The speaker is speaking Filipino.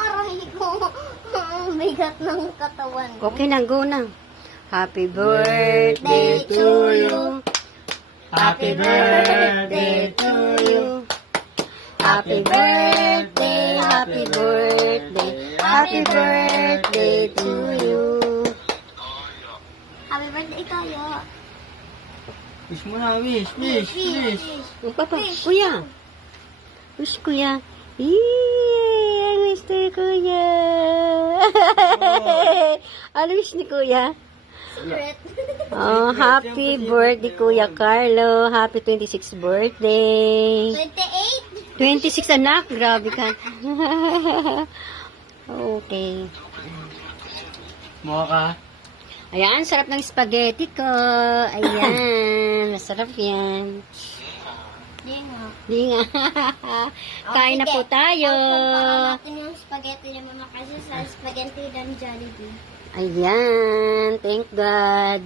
aray ko. Ang bigat ng katawan ko. Okay na, go na. Happy birthday to you. Happy birthday to you. Happy birthday, happy birthday, happy birthday to you. Happy birthday kayo. Wish mo na, wish. Papa, kuya. Wish kuya. Yay! Wish to kuya. Ano wish ni kuya? Secret. Oh, happy birthday kuya Carlo. Happy 26th birthday. 28. 26 anak, grabe ka. Okay. Mukha ka. Ayan, sarap ng spaghetti ko. Ayan, masarap yan. Di nga. Di nga. Kain na po tayo. Natin yung spaghetti ni Mama kasi sa spaghetti ng Jollibee. Ayan, thank God.